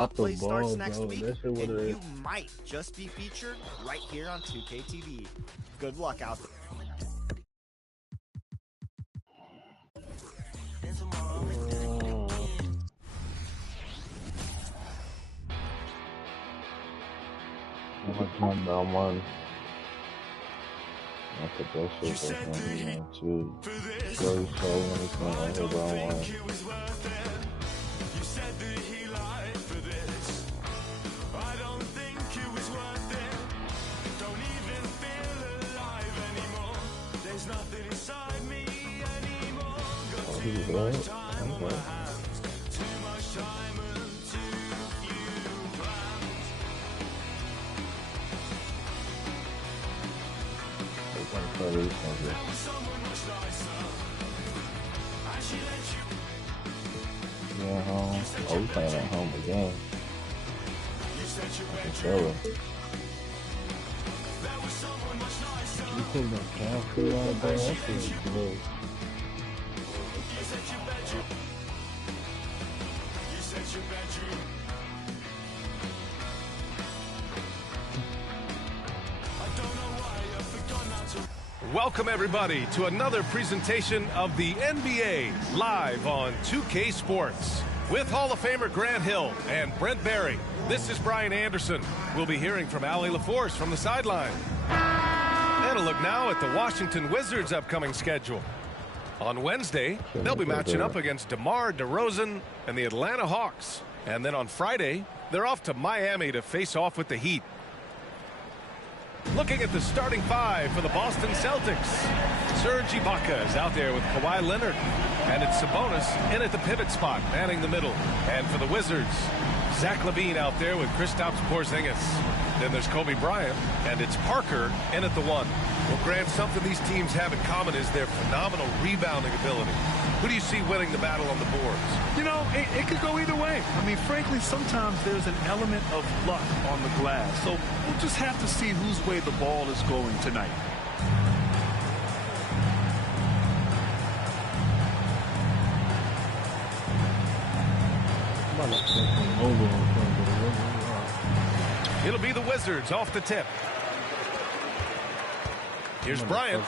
Off the Play starts ball, next bro. week, That shit and would've. you might just be featured right here on 2K TV. Good luck out there. I'm gonna jump down one. I put that shit back on here too. Go so when it's going on here down one. Oh, he's right. Okay. Yeah, home. Oh, we playing at home again. I can show it. You put that cafe on, bro? That shit is good. Welcome everybody to another presentation of the NBA live on 2K Sports with Hall of Famer Grant Hill and Brent Barry. This is Brian Anderson. We'll be hearing from Allie LaForce from the sideline. And a look now at the Washington Wizards' upcoming schedule. On Wednesday, they'll be matching up against DeMar DeRozan and the Atlanta Hawks. And then on Friday, they're off to Miami to face off with the Heat. Looking at the starting five for the Boston Celtics. Serge Ibaka is out there with Kawhi Leonard. And it's Sabonis in at the pivot spot, manning the middle. And for the Wizards, Zach LaVine out there with Kristaps Porzingis. Then there's Kobe Bryant, and it's Parker in at the one. Well, Grant, something these teams have in common is their phenomenal rebounding ability. Who do you see winning the battle on the boards? You know, it could go either way. I mean, frankly, sometimes there's an element of luck on the glass. So we'll just have to see whose way the ball is going tonight. It'll be the Wizards off the tip. Here's Bryant.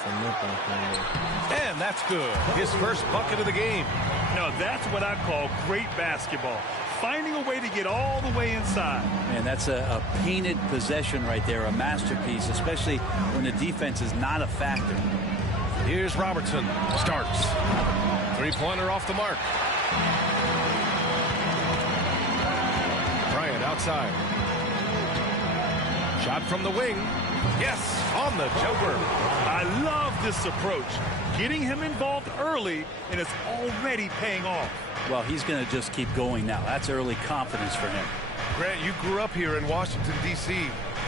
And that's good. His first bucket of the game. No, that's what I call great basketball. Finding a way to get all the way inside. Man, that's a painted possession right there, a masterpiece, especially when the defense is not a factor. Here's Robertson. Starts. Three-pointer off the mark. Bryant outside. Shot from the wing. Yes, on the jumper. I love this approach. Getting him involved early, and it's already paying off. Well, he's going to just keep going now. That's early confidence for him. Grant, you grew up here in Washington, D.C.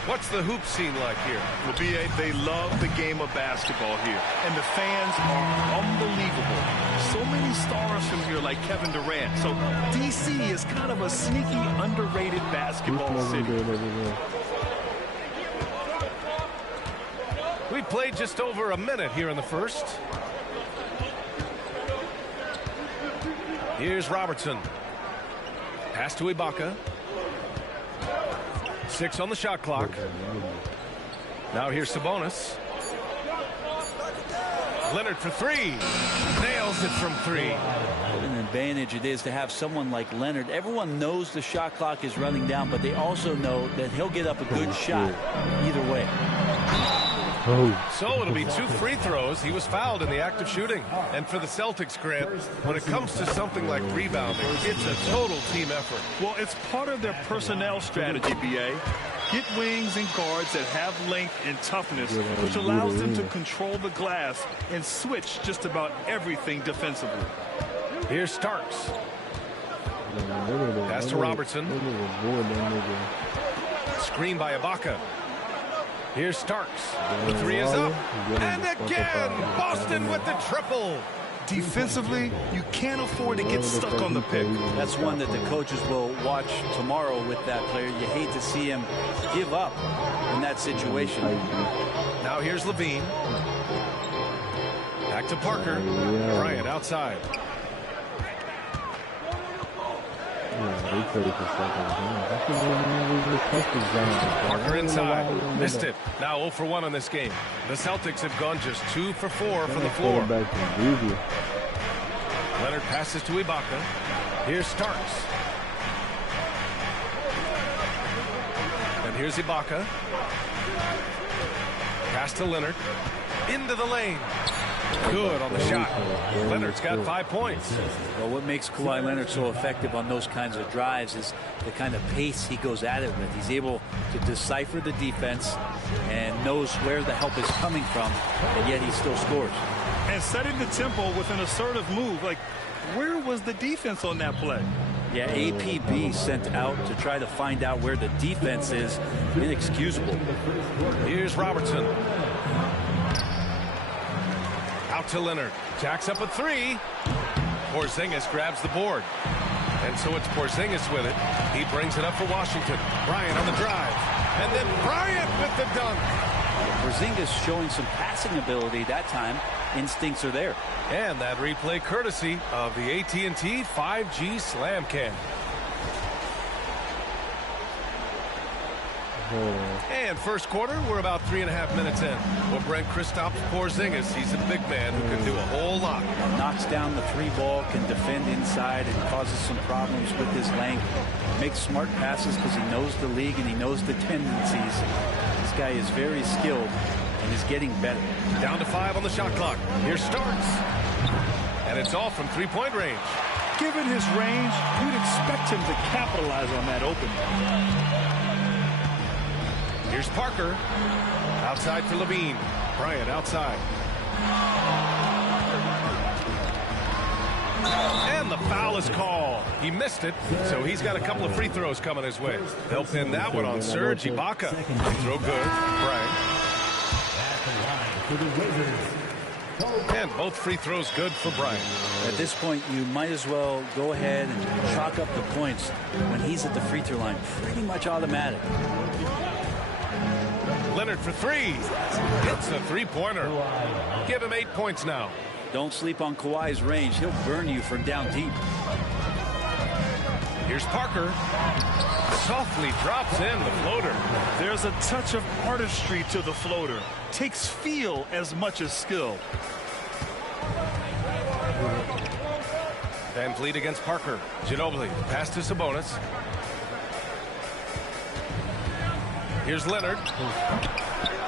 What's the hoop scene like here? Well, B.A., they love the game of basketball here, and the fans are unbelievable. So many stars from here like Kevin Durant. So D.C. is kind of a sneaky, underrated basketball city. We played just over a minute here in the first. Here's Robertson. Pass to Ibaka. 6 on the shot clock. Now here's Sabonis. Leonard for three. Nails it from three. What an advantage it is to have someone like Leonard. Everyone knows the shot clock is running down, but they also know that he'll get up a good shot either way. So it'll be 2 free throws. He was fouled in the act of shooting. And for the Celtics, Grant, when it comes to something like rebounding, it's a total team effort. Well, it's part of their personnel strategy, B.A. Get wings and guards that have length and toughness, which allows them to control the glass and switch just about everything defensively. Here's Starks. Pass to Robertson. Screen by Ibaka. Here's Starks. The three is up. And again, Boston with the triple. Defensively, you can't afford to get stuck on the pick. That's one that the coaches will watch tomorrow with that player. You hate to see him give up in that situation. Now here's LaVine. Back to Parker. Bryant outside. Yeah, they traded for second. That's the one we touched John. Parker inside. Missed it. Now 0 for 1 on this game. The Celtics have gone just 2 for 4 from the floor. Leonard passes to Ibaka. Here's Starks. And here's Ibaka. Pass to Leonard. Into the lane. Good on the shot. Leonard's got 5 points. Well, what makes Kawhi Leonard so effective on those kinds of drives is the kind of pace he goes at it with. He's able to decipher the defense and knows where the help is coming from, and yet he still scores. And setting the tempo with an assertive move. Like, where was the defense on that play? Yeah, APB sent out to try to find out where the defense is. Inexcusable. Here's Robertson. Out to Leonard. Jacks up a 3. Porzingis grabs the board. And so it's Porzingis with it. He brings it up for Washington. Bryant on the drive. And then Bryant with the dunk. Porzingis showing some passing ability that time. Instincts are there. And that replay courtesy of the AT&T 5G Slam Cam. And first quarter, we're about 3.5 minutes in. Well, Brent Kristaps Porzingis, he's a big man who can do a whole lot. Knocks down the 3 ball, can defend inside, and causes some problems with his length. Makes smart passes because he knows the league and he knows the tendencies. This guy is very skilled and is getting better. Down to 5 on the shot clock. Here Starks. And it's all from 3-point range. Given his range, you'd expect him to capitalize on that opening. Here's Parker. Outside for Levine. Bryant outside. And the foul is called. He missed it, so he's got a couple of free throws coming his way. They'll pin that one on Serge Ibaka. Free throw good. Bryant. And both free throws good for Bryant. At this point, you might as well go ahead and chalk up the points when he's at the free throw line. Pretty much automatic. Leonard for 3. Hits a 3-pointer. Give him 8 points now. Don't sleep on Kawhi's range. He'll burn you from down deep. Here's Parker. Softly drops in the floater. There's a touch of artistry to the floater. Takes feel as much as skill. Van Vliet against Parker. Ginobili. Pass to Sabonis. Here's Leonard.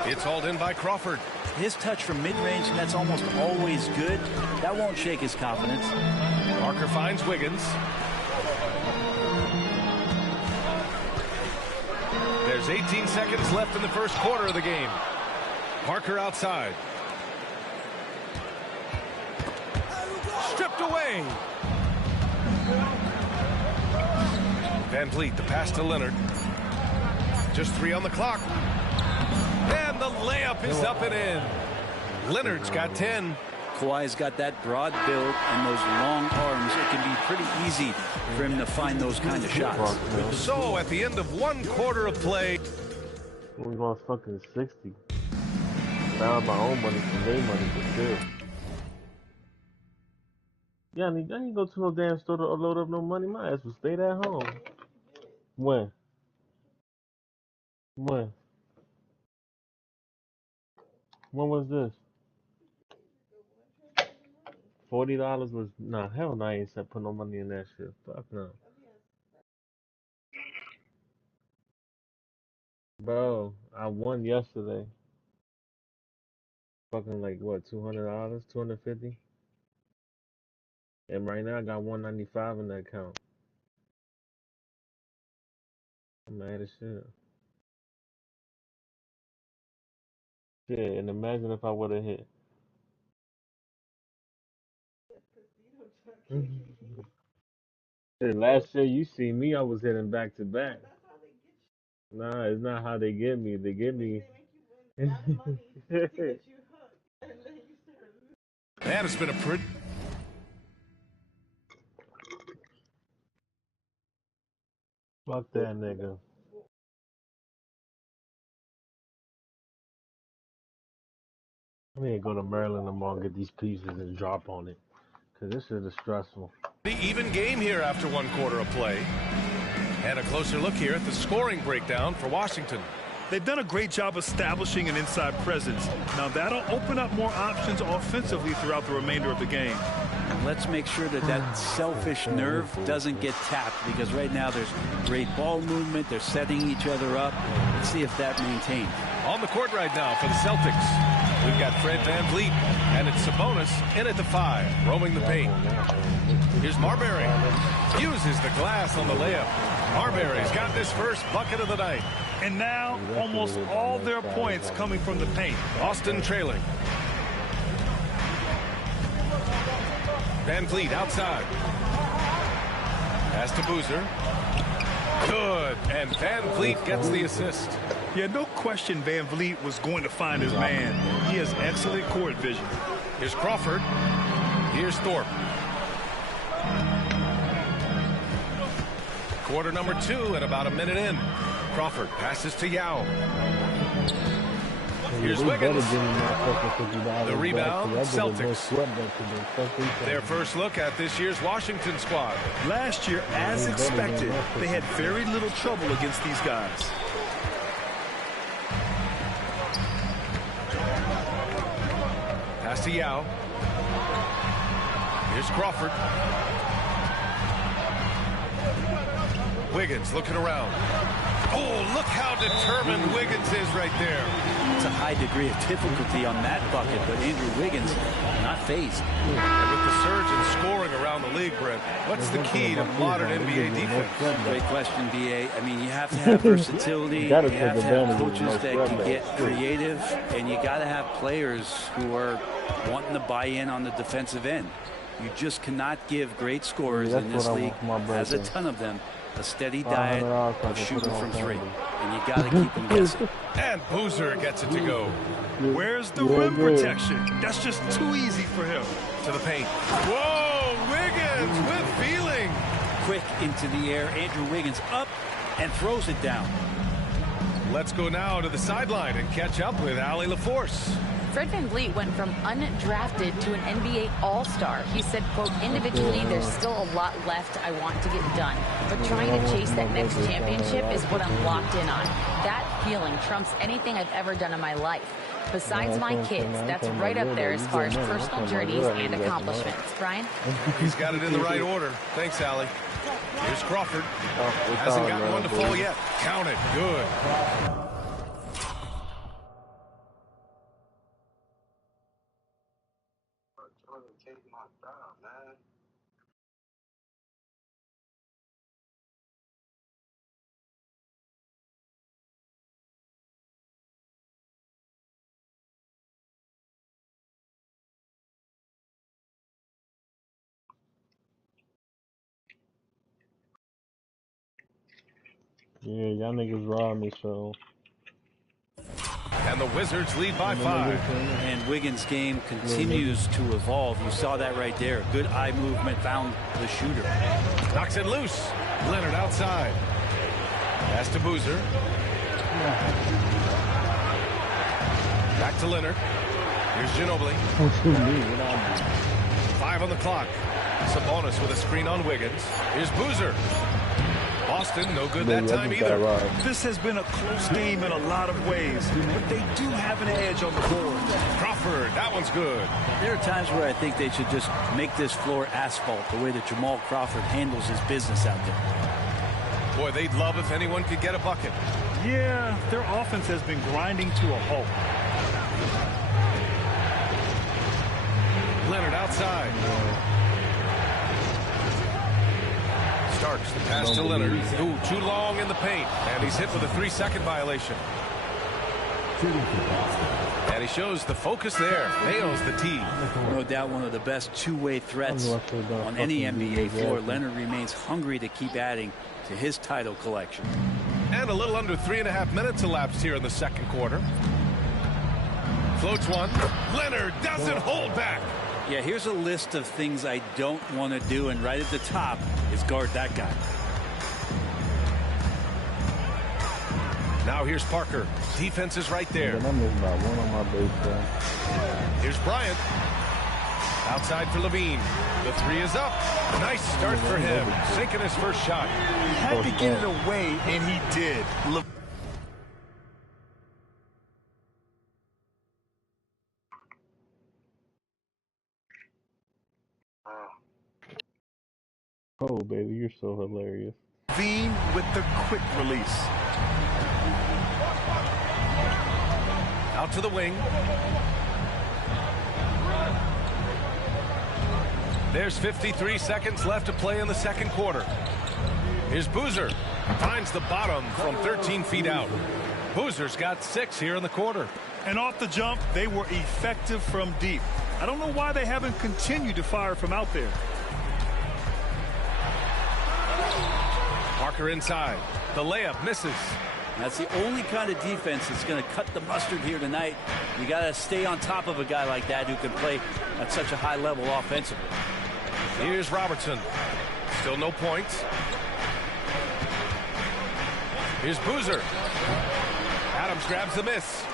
It's hauled in by Crawford. His touch from mid-range, that's almost always good. That won't shake his confidence. Parker finds Wiggins. There's 18 seconds left in the first quarter of the game. Parker outside. Stripped away. Van Vliet, the pass to Leonard. Just 3 on the clock. And the layup is up and in. Leonard's got 10. Kawhi's got that broad build and those long arms. It can be pretty easy for him to find those kind of shots. So at the end of 1 quarter of play. We lost fucking 60. Now my own money from their money, but still. Yeah, I ain't go to no damn store to load up no money. My ass was stayed at home. When? When was this? $40 was hell no, I ain't said put no money in that shit. Fuck no. Bro, I won yesterday. Fucking like what, $200, $250? And right now I got $195 in that account. I'm mad as shit. Yeah, and imagine if I would have hit. Last year you see me, I was hitting back to back. Nah, it's not how they get me. They get me. And it's been a pretty. Fuck that nigga. I need to go to Maryland tomorrow and get these pieces and drop on it. Because this is stressful. The even game here after 1 quarter of play. And a closer look here at the scoring breakdown for Washington. They've done a great job establishing an inside presence. Now that'll open up more options offensively throughout the remainder of the game. Let's make sure that that selfish nerve doesn't get tapped, because right now there's great ball movement. They're setting each other up. Let's see if that maintains. On the court right now for the Celtics, we've got Fred VanVleet, and it's Sabonis in at the 5, roaming the paint. Here's Marbury. Uses the glass on the layup. Marbury's got this first bucket of the night. And now almost all their points coming from the paint. Austin trailing. VanVleet outside. Pass to Boozer. Good. And VanVleet gets the assist. Yeah, no question VanVleet was going to find his man. He has excellent court vision. Here's Crawford. Here's Thorpe. Quarter number 2 and about a minute in. Crawford passes to Yao. Here's Wiggins. The rebound, Celtics. Their first look at this year's Washington squad. Last year, as expected, they had very little trouble against these guys. Pass to Yao. Here's Crawford. Wiggins looking around. Oh, look how determined Wiggins is right there. It's a high degree of difficulty on that bucket, but Andrew Wiggins not phased. And with the surge in scoring around the league, Brent, what's the key to modern NBA defense? Great question, B.A. I mean, you have to have versatility. You have to have coaches that can get creative, and you got to have players who are wanting to buy in on the defensive end. You just cannot give great scorers in this league, has a ton of them, a steady diet of shooting from 3. And you got to keep them guessing. And Boozer gets it to go. Where's the rim protection? That's just too easy for him. To the paint. Whoa, Wiggins with feeling. Quick into the air. Andrew Wiggins up and throws it down. Let's go now to the sideline and catch up with Allie LaForce. Fred VanVleet went from undrafted to an NBA All-Star. He said, quote, individually, there's still a lot left I want to get done. But trying to chase that next championship is what I'm locked in on. That feeling trumps anything I've ever done in my life. Besides my kids, that's right up there as far as personal journeys and accomplishments. Brian? He's got it in the right order. Thanks, Allie. Here's Crawford. Hasn't gotten one to fall yet. Count it. Good. Yeah, y'all niggas robbed me, so. And the Wizards lead by 5. And Wiggins' game continues to evolve. You saw that right there. Good eye movement, found the shooter. Knocks it loose. Leonard outside. Pass to Boozer. Back to Leonard. Here's Ginobili. 5 on the clock. Sabonis with a screen on Wiggins. Here's Boozer. Austin, no good that time either. This has been a close game in a lot of ways, but they do have an edge on the board. Crawford, that one's good. There are times where I think they should just make this floor asphalt, the way that Jamal Crawford handles his business out there. Boy, they'd love if anyone could get a bucket. Yeah, their offense has been grinding to a halt. Leonard outside. Starks, the pass to Leonard. Ooh, too long in the paint. And he's hit with a 3-second violation. And he shows the focus there. Nails the tee. No doubt one of the best two-way threats on any NBA floor. Leonard remains hungry to keep adding to his title collection. And a little under 3.5 minutes elapsed here in the second quarter. Floats one. Leonard doesn't hold back. Yeah, here's a list of things I don't want to do, and right at the top is guard that guy. Now here's Parker. Defense is right there. Here's Bryant. Outside for Levine. The three is up. Nice start for him. Sinking his first shot. He had to get it away, and he did. Oh, baby, you're so hilarious. Levine with the quick release. Out to the wing. There's 53 seconds left to play in the second quarter. Here's Boozer. Finds the bottom from 13 feet out. Boozer's got 6 here in the quarter. And off the jump, they were effective from deep. I don't know why they haven't continued to fire from out there. Parker inside. The layup misses. That's the only kind of defense that's going to cut the mustard here tonight. You got to stay on top of a guy like that who can play at such a high level offensively. Here's Robertson. Still no points. Here's Boozer. Adams grabs the miss.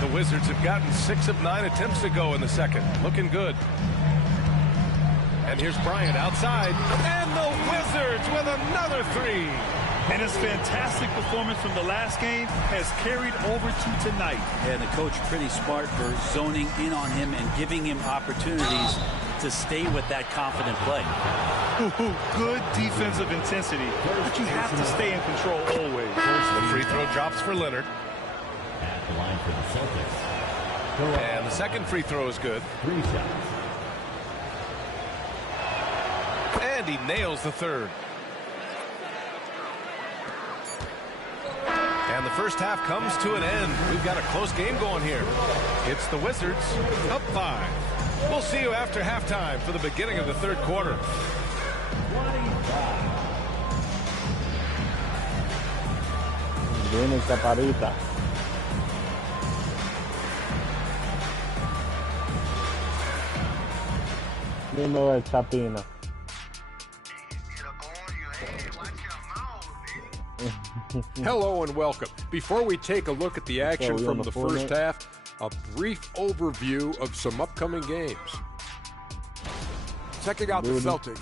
The Wizards have gotten 6 of 9 attempts to go in the second. Looking good. And here's Bryant outside. And the Wizards with another 3. And his fantastic performance from the last game has carried over to tonight. And the coach pretty smart for zoning in on him and giving him opportunities to stay with that confident play. Good defensive intensity, but you have to stay in control always. The free throw drops for Leonard. At the line for the Celtics. And the second free throw is good. 3 shots. And he nails the third. And the first half comes to an end. We've got a close game going here. It's the Wizards up 5. We'll see you after halftime for the beginning of the third quarter. Viene Chaparita. Dime el Chapina. Hello and welcome. Before we take a look at the action from the first half, a brief overview of some upcoming games. Checking out the Celtics.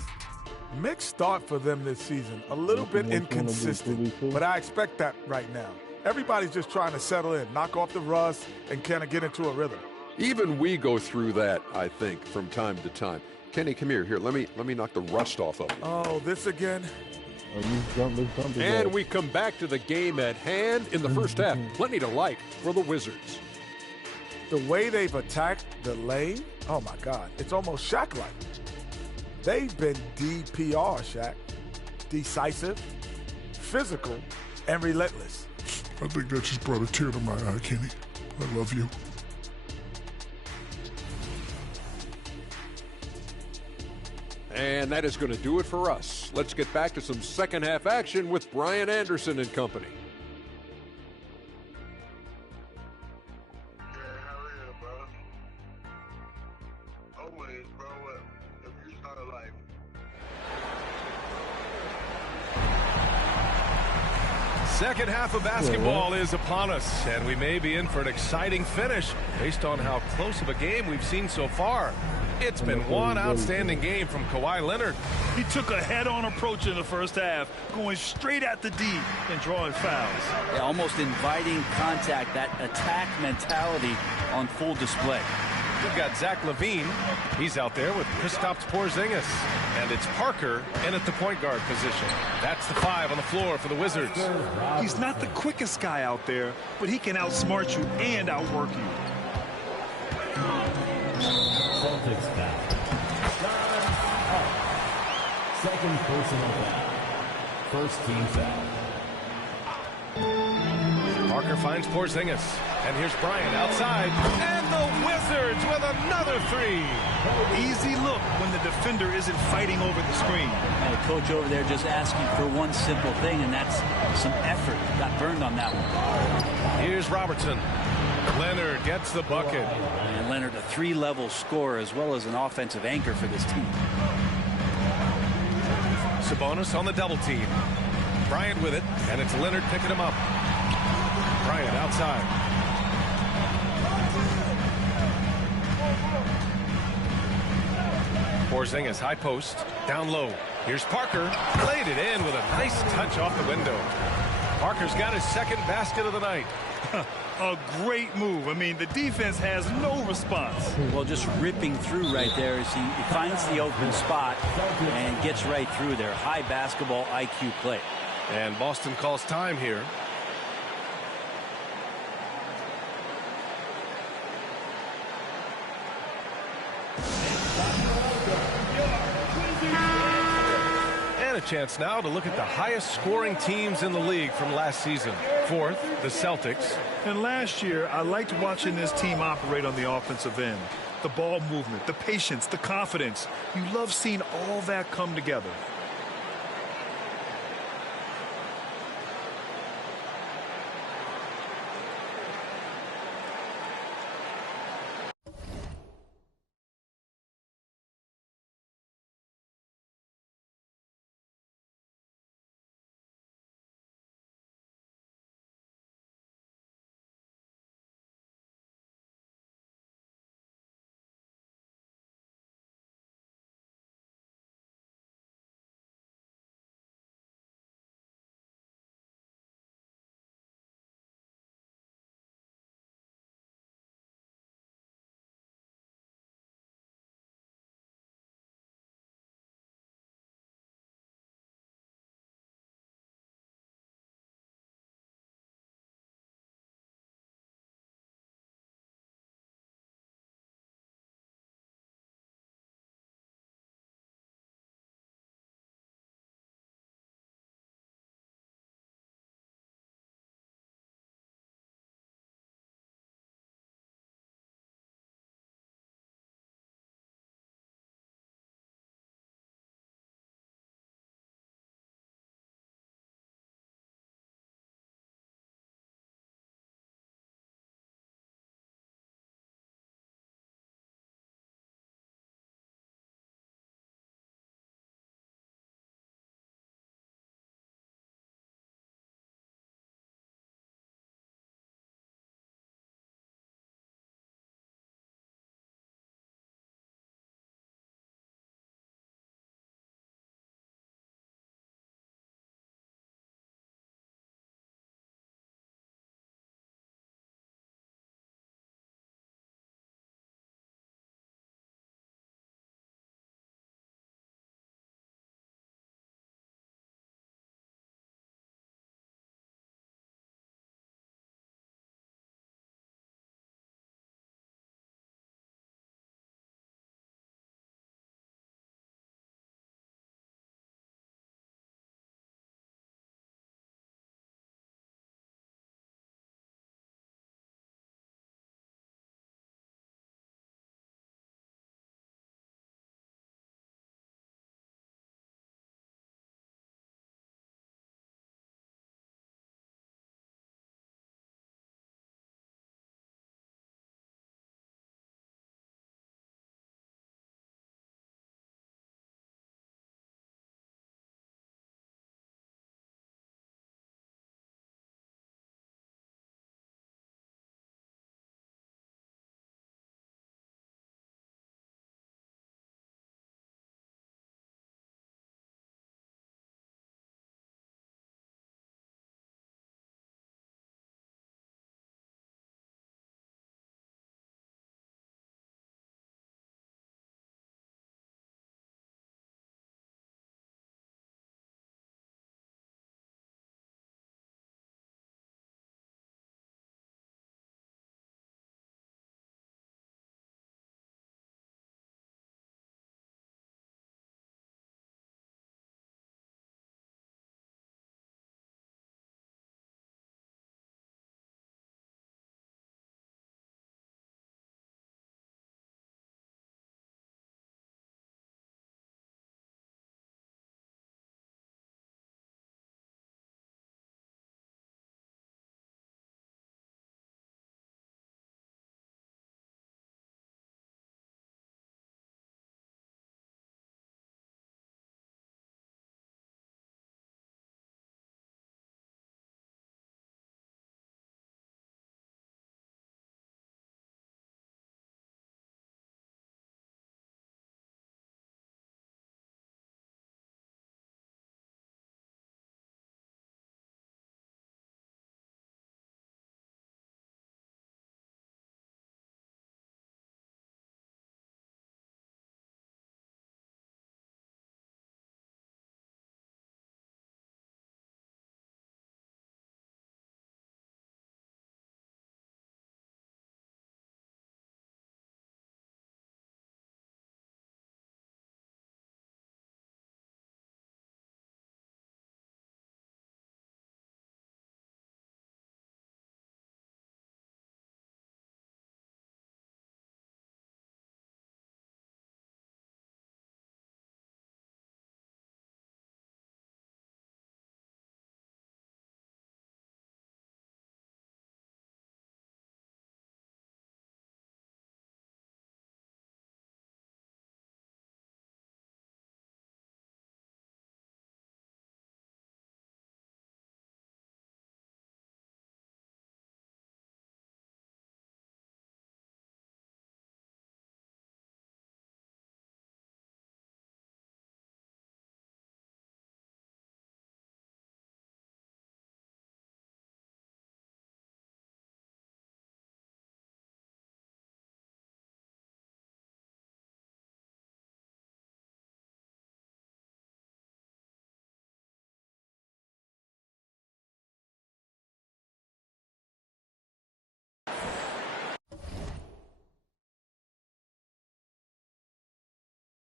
Mixed start for them this season. A little bit inconsistent, but I expect that right now. Everybody's just trying to settle in, knock off the rust, and kind of get into a rhythm. Even we go through that, I think, from time to time. Kenny, come here. Here, let me knock the rust off of you. Oh, this again? And we come back to the game at hand in the first half. Plenty to like for the Wizards. The way they've attacked the lane, oh my God, it's almost Shaq-like. They've been DPR, Shaq. Decisive, physical, and relentless. I think that just brought a tear to my eye, Kenny. I love you. And that is going to do it for us. Let's get back to some second half action with Brian Anderson and company. Second half of basketball is upon us, and we may be in for an exciting finish based on how close of a game we've seen so far. It's been one outstanding game from Kawhi Leonard. He took a head-on approach in the first half, going straight at the D and drawing fouls. Yeah, almost inviting contact, that attack mentality on full display. We've got Zach LaVine. He's out there with Kristaps Porzingis. And it's Parker in at the point guard position. That's the 5 on the floor for the Wizards. He's not the quickest guy out there, but he can outsmart you and outwork you. Celtics foul. Second personal foul. First team foul. Parker finds Porzingis. And here's Bryant outside. And the Wizards with another 3. Easy look when the defender isn't fighting over the screen. And the coach over there just asking for one simple thing, and that's some effort. Got burned on that one. Here's Robertson. Leonard gets the bucket. And Leonard, a 3-level scorer as well as an offensive anchor for this team. Sabonis on the double team. Bryant with it, and it's Leonard picking him up. Bryant outside. Porzingis high post, down low. Here's Parker, laid it in with a nice touch off the window. Parker's got his second basket of the night. A great move. I mean, the defense has no response. Well, just ripping through right there as he finds the open spot and gets right through there. High basketball IQ play. And Boston calls time here. A chance now to look at the highest scoring teams in the league from last season. Fourth, the Celtics. And last year, I liked watching this team operate on the offensive end. The ball movement, the patience, the confidence. You love seeing all that come together.